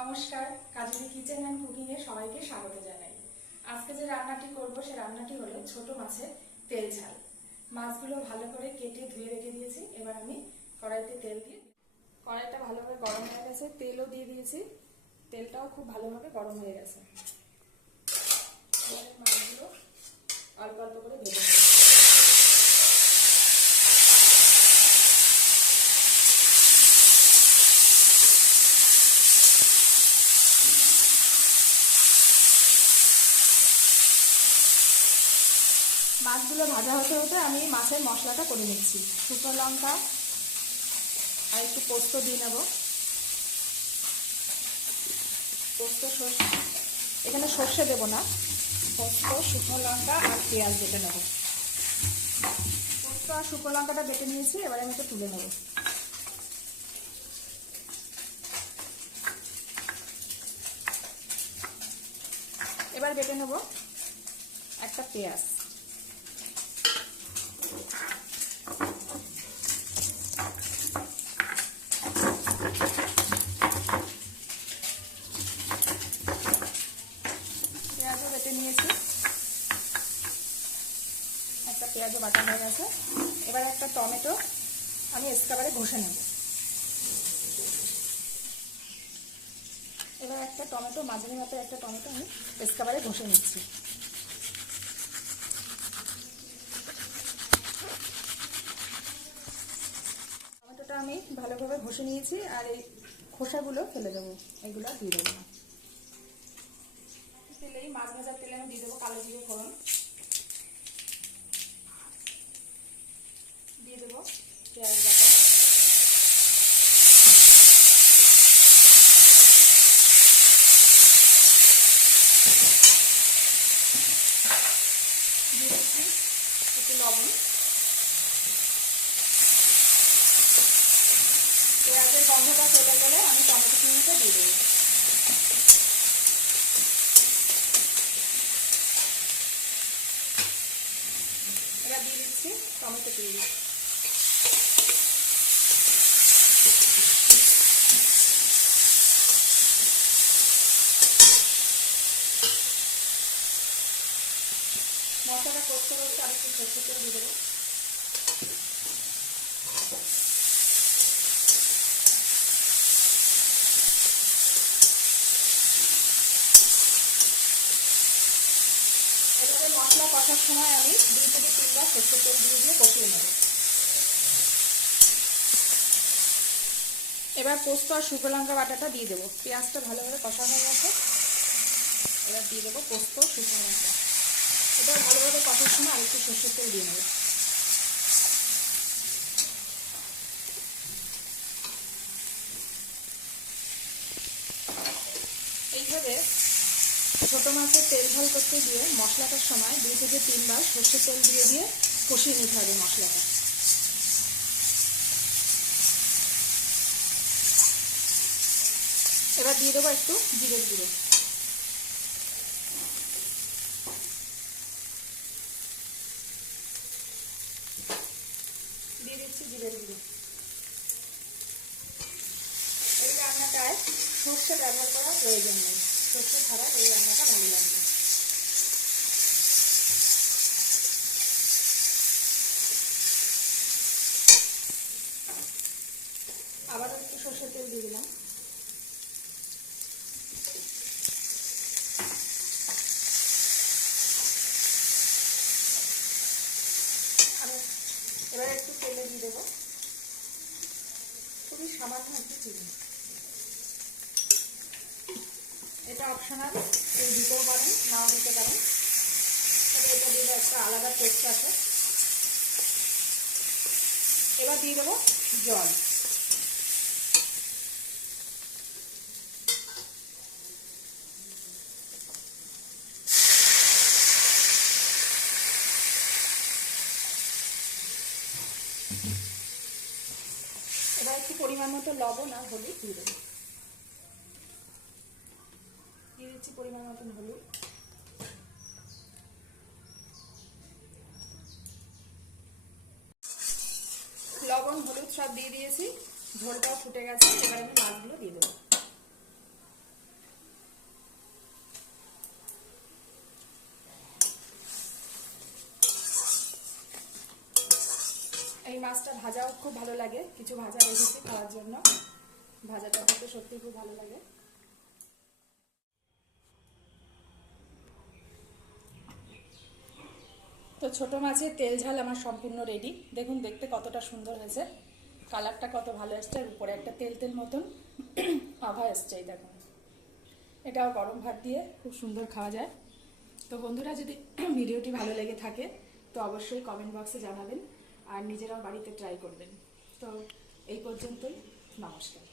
নমস্কার, কাজলি kitchen and cooking এ সবাইকে স্বাগত জানাই। আজকে যে রান্নাটি করব সে রান্নাটি হলো ছোট মাছের তেল ঝাল। মাছগুলো ভালো করে কেটে ধুয়ে রেখে দিয়েছি। এবার আমি কড়াইতে তেল দিয়ে, কড়াইটা ভালোভাবে গরম হয়ে গেছে, তেলও দিয়ে দিয়েছি। তেলটাও খুব ভালোভাবে গরম হয়ে গেছে। এবার মাছগুলো অল্প অল্প করে ভেজে নেব। মাছগুলো ভাজা হতে হতে আমি মাছের মশলাটা করে নিচ্ছি। শুকনো লঙ্কা আর একটু পোস্ত দিয়ে নেব। পোস্ত সর্ষে, এখানে সর্ষে দেবো না, পোস্ত, শুকনো লঙ্কা আর পেঁয়াজ বেটে নেব। পোস্ত আর শুকনো লঙ্কাটা বেটে নিয়েছি, এবারে আমি এটা তুলে নেব। এবার বেটে নেব একটা পেঁয়াজ। পেঁয়াজও বেটে নিয়েছি, একটা পেঁয়াজও বাটা হয়ে গেছে। এবার একটা টমেটো আমি একেবারে ঘষে নেব। এবার একটা টমেটো, মাঝারি মাপের একটা টমেটো আমি একেবারে ঘষে নিচ্ছি। টমেটোটা আমি ভালোভাবে ঘষে নিয়েছি, আর এই খোসাগুলো ফেলে দেবো, এগুলো দিয়ে দেবো না। তেলেই মাছ ভাজার তেলে আমি দিয়ে দেবো কালো জিরে ফোড়ন, দিয়ে দেবো পেঁয়াজ বাটা, দিয়ে দিচ্ছি একটু লবণ। পেঁয়াজের গন্ধটা চলে গেলে আমি টমেটো কিউবটা দিয়ে দেবো। এবার দিয়ে দিচ্ছি টমেটো কিউব। মশলাটা করতে করতে আর একটু সরষের তেল দিয়ে দেবো। এবারে মশলা কষার সময় আমি 2 থেকে 3 বার সরষের তেল দিয়ে কষিয়ে নেব। এবার পোস্ত আর শুকনো লঙ্কা বাটাটা দিয়ে দেবো। পেঁয়াজটা ভালোভাবে কষা হয়ে গেছে, এবার দিয়ে দেবো পোস্ত, শুকনো লঙ্কা। এটা ভালোভাবে কষার সময় আরেকটু সরষের তেল দিয়ে নেব। এইভাবে ছোট মাছের তেল ঝাল করতে গিয়ে মশলাটার সময় 2 থেকে 3 বার সরষের তেল দিয়ে কষিয়ে নিতে হবে মশলাটা। এবার দিয়ে দেবো একটু জিরের গুঁড়ো, দিয়ে দিচ্ছি জিরের গুঁড়ো। এই রান্নাটায় সর্ষে ব্যবহার করার প্রয়োজন নেই, সর্ষে ছাড়া এই রান্নাটা ভালো লাগবে। আবার একটু সর্ষের তেল দিয়ে দিলাম। এবার একটু তেলে দিয়ে দেবো খুবই সামান্য একটু চিনি। এটা অপশনাল, কেউ দিতেও পারেন, নাও দিতে পারেন, তবে এটা দিলে একটা আলাদা টেস্ট আছে। এবার দিয়ে দেবো জল। এবার একটু পরিমাণ মতো লবণ আর হলুদ দিয়ে দেবো। দিয়ে দিচ্ছি পরিমাণ মতন হলুদ, লবণ হলুদ সব দিয়ে দিয়েছি। ঝোলটাও ফুটে গেছে, এবার আমি মাছগুলো দিয়ে দেবো। মাছটা ভাজাও খুব ভালো লাগে, কিছু ভাজা রেখেছি খাওয়ার জন্য, ভাজাটা খেতে সত্যি খুব ভালো লাগে। তো ছোট মাছের তেল ঝাল আমার সম্পূর্ণ রেডি। দেখুন দেখতে কতটা সুন্দর হয়েছে, কালারটা কত ভালো এসছে, আর উপরে একটা তেল তেল মতন আভা এসছে। এই দেখুন, এটাও গরম ভাত দিয়ে খুব সুন্দর খাওয়া যায়। তো বন্ধুরা, যদি ভিডিওটি ভালো লেগে থাকে তো অবশ্যই কমেন্ট বক্সে জানাবেন, আর নিজেরাও বাড়িতে ট্রাই করবেন। তো এই পর্যন্তই, নমস্কার।